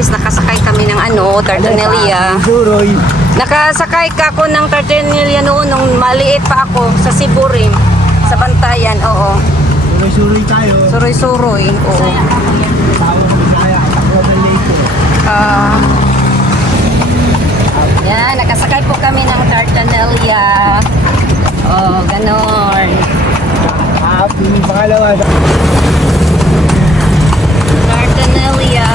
alis, nakasakay kami ng Tartanelia. Suroy. Nakasakay ka ako ng Tartanelia noon nung maliit pa ako sa Cebu rin. Sa Bantayan, oo. Suroy tayo. Suroy-suroy, oo. Tawag Bisaya. Takbo ng Leyte. Yan, nakasakay po kami ng Tartanelia. Oh, ganon. Yung pangalawa. Tartanelia.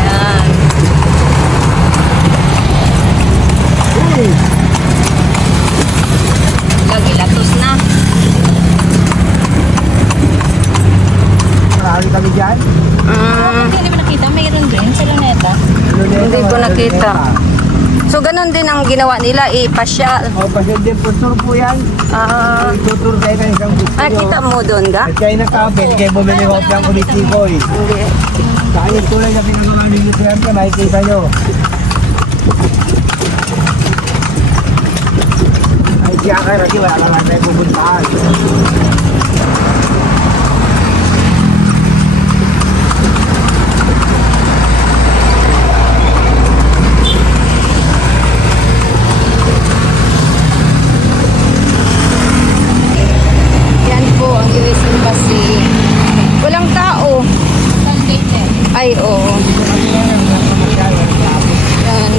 Yan. Lagi latos na. Marami kami dyan. Hindi naman nakita, mayroon din sa Luneta. Hindi ko nakita. So, ganun din ang ginawa nila, ipasyal. O, pasyal din po. Tour po yan. Tutur kayo ng isang gusto nyo. Nakita mo doon ka? At kayo nakapit, kayo bumili ko ng kulit-tikoy. Hindi. Sa kanyang tulay na pinagawa ni Duterte, makikita nyo. Ay, siya ka rin, wala ka lang tayo pupuntahan. Yan po ang US Embassy. Walang tao. Ay, oo. Yan.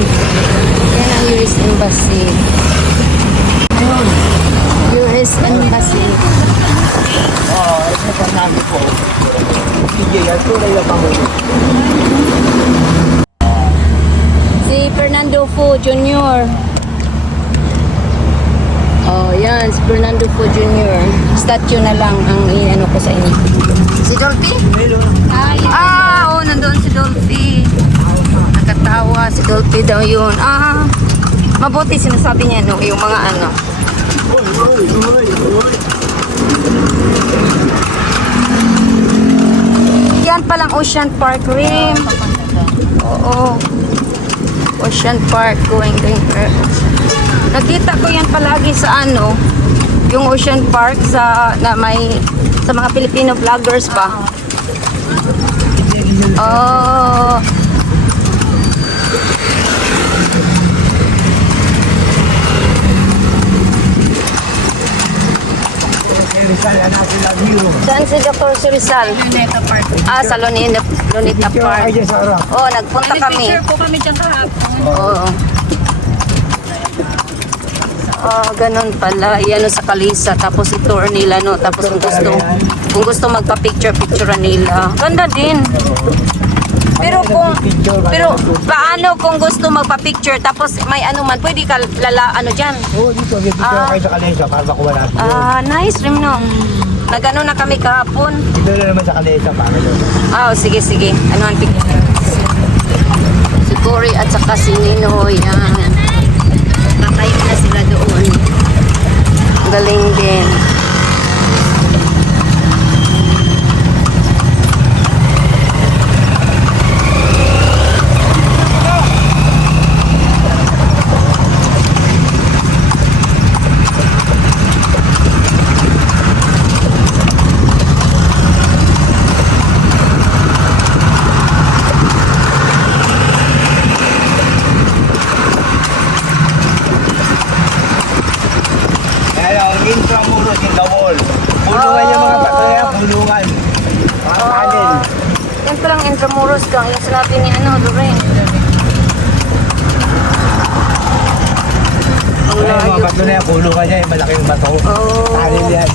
Yan ang US Embassy. US Embassy. Oo, ito pa namin po. Sige, yan tulay na pangulo. Si Fernando Fu Jr. Oh, yan. Si Fernando Fu Jr. Statue na lang ang ano ko sa inyo. Si Dolphy? Oo, nandoon si Dolphy. Nakatawa. Si Dolphy daw yun. Mabuti sinasabi niya, no? Yung mga ano. Yan palang Ocean Park rin. Oo. Ocean Park going. Nakita ko yan palagi sa yung Ocean Park sa mga Filipino vloggers ba? Oh. Rizal, hanapin lang view. Saan si Dr. Rizal? Luneta Park. Sa Luneta Picture Park. kayo dyan sa harap. Oh, nagpunta kami. Nag-picture po kami dyan kahapon. Oo. Ganun pala. Yan sa Kalisa. Tapos i-tour nila, no? Tapos kung gusto magpa-picture nila. Ganda din. Pero paano kung gusto magpa-picture tapos may man, pwede ka dyan? Oo, dito. Picture kayo sa Kalesa para makuha natin. Nice rim, no? Nagano na kami kahapon. Dito na naman sa Kalesa para doon. Sige. Ano ang picture? Si Cory at saka si Ninoy. Yan. Kakain na sila doon. Galing din. Intramuros in the wall. Pulungan yung mga pataya, pulungan. Mga kanin. Yan palang Intramuros lang. Yung sinabi ni Lorraine. Ang Yung mga layo. bato na yan, pulungan niya yung malaking bato. Kanin yan.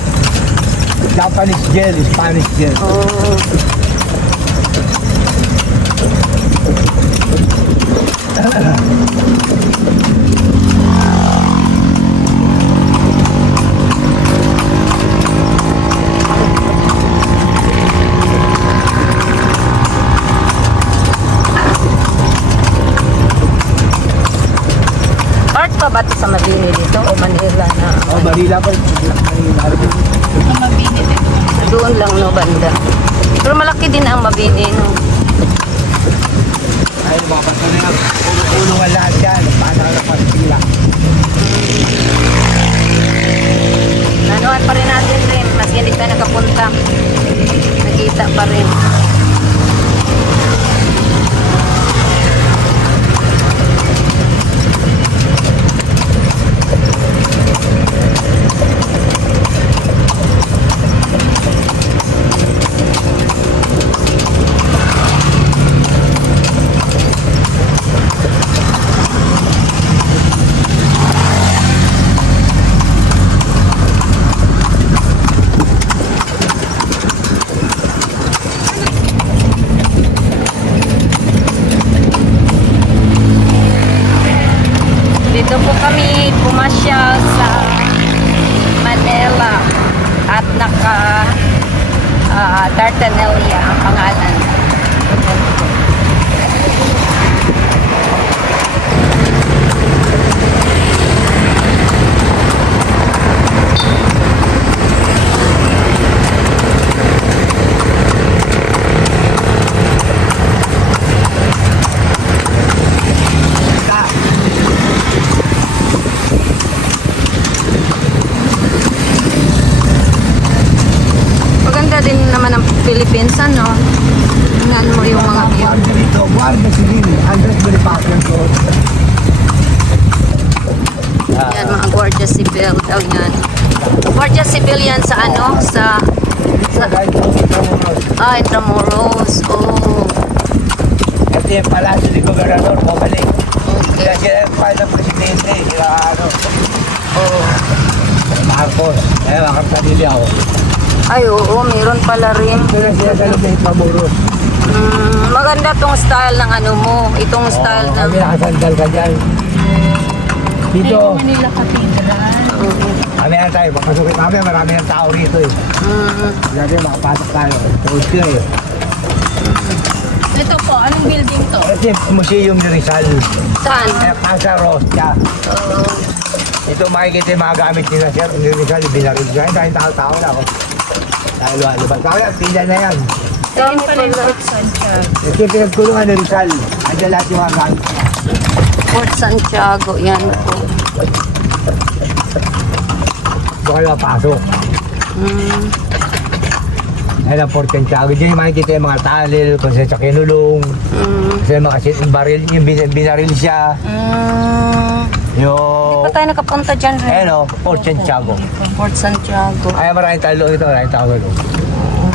Japanese gel, Spanish gel. Part pa ba ito sa Mabini dito o Manila na? Oh, Manila pa. Ang mabini din. Doon lang, no, banda. Pero malaki din ang Mabini, no? Ay, mga bato na yan. Pulungan lahat yan. Paano ka napasila? Nanuhan pa rin natin rin. Mas hindi tayo nakapunta. Nakita pa rin. Tartanelia ang pangalan. Maganda din naman ang Philippines, ano? Tingnan mo yung mga view. Guardia dito, Guardia Civil, Andres Bonifacio Road. Yan, mga Guardia Civil daw yan. Guardia Civil yan sa ano? Sa Intramuros. Oh. Ito yung Palasyo ni Gobernador, pabalik. Okay. Kaya sila yung file ng presidente, sila ano. Marcos, kaya makapatili ako. Ay, oo, meron pala rin. Ito na sila sa Intramuros. Maganda tong style ng ano mo. Itong style ng... Kami nakasandal ka dyan. Dito, Manila Cathedral. kami na tayo, papasukin kami, marami ng tao rito eh. Dati makapasok tayo, tuos ko eh. Ito po, anong building to? Ito yung Museum ni Rizal. Saan? Kaya Casa Rosa. Ito makikita yung mga gamit nila sir, ni Rizal, binaril siya. Dahil tao-tao na ako. Dahil lumalabas. Kaya pila na yan. Dami pala yung pala. Fort Santiago. Ito yung pinagkulungan ni Rizal. Andiyan lahat yung mga gamit. Fort Santiago, yan po. Ito kayo mapasok. Ayun ang Fort Santiago. Diyan yung makikita yung mga talil, kung saan siya kinulong. Kasi yung mga baril, yung binaril siya. Yung... Pa tayo nakapunta dyan rin. Ayun o, Fort Santiago. Fort Santiago. Ay, maraming talo ito, maraming tao ito.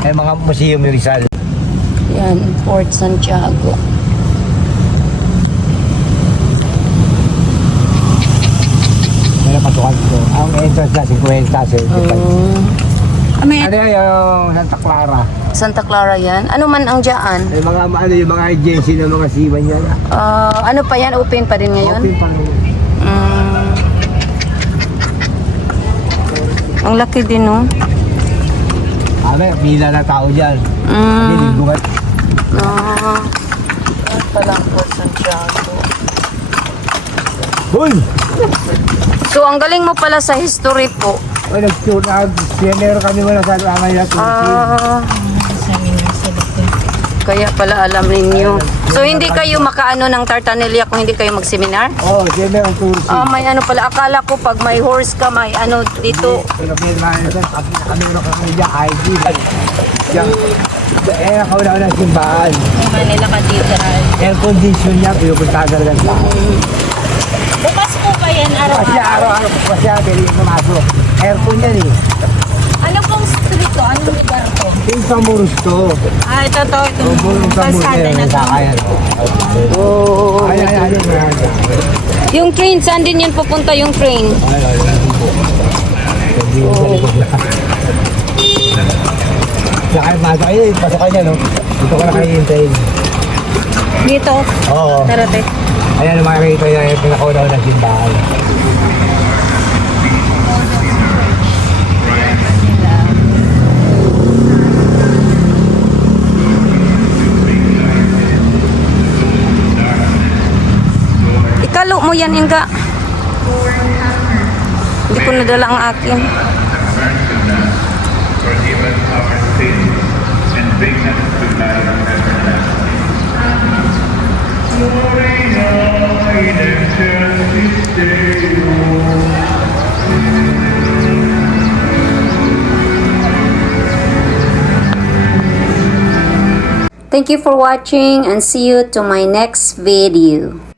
Ay, mga museum ni Rizal. Yan, Fort Santiago. May napasukan ko. Ang entrance na 50. May Ano yan, yung Santa Clara. Santa Clara yan. Ano man ang dyan? Ay, mga ano, yung mga agency ng mga siwan yan. Ano pa yan? Open pa rin ngayon? Open pa rin. Ang laki din, no? May pila na tao dyan. Hindi, linggungan. Palang Fort Santiago. Hoy! So, ang galing mo pala sa history po. Ay, nag-tour na. Pionero kami muna sa Amay na Sa amin na sila po. Kaya pala alam ninyo. So, hindi kayo makaano ng Tartanelia kung hindi kayo mag-seminar? Oo, pionero ang tour. May ano pala. Akala ko pag may horse ka, may ano dito. Pilipinas Manager, kami na kami dyan, ID. Yan. Eh, nakauna ng simbahan. Manila Cathedral. Air condition niya, pinupunta talaga ng tao. Bukas po ba yan Kasi araw-araw? araw-araw po kasi ang pili yung pumasok. Aircon yan eh. Ano pong street to? Anong lugar to? Yung Samuros to. Ito to. Yung Kalsada na to. Ayan. Oo. Ayan. Yung train, saan din yun pupunta yung train? Saka masok ayun, pasokan niya no. Dito ko na kayo hintayin. Dito. Oo. Tara, te. Ayan ang makikita niya yung pinakauna ng simbahan. Ikalo mo yan, Inga. Hindi ko nadala ang akin. Thank you for watching and see you to my next video.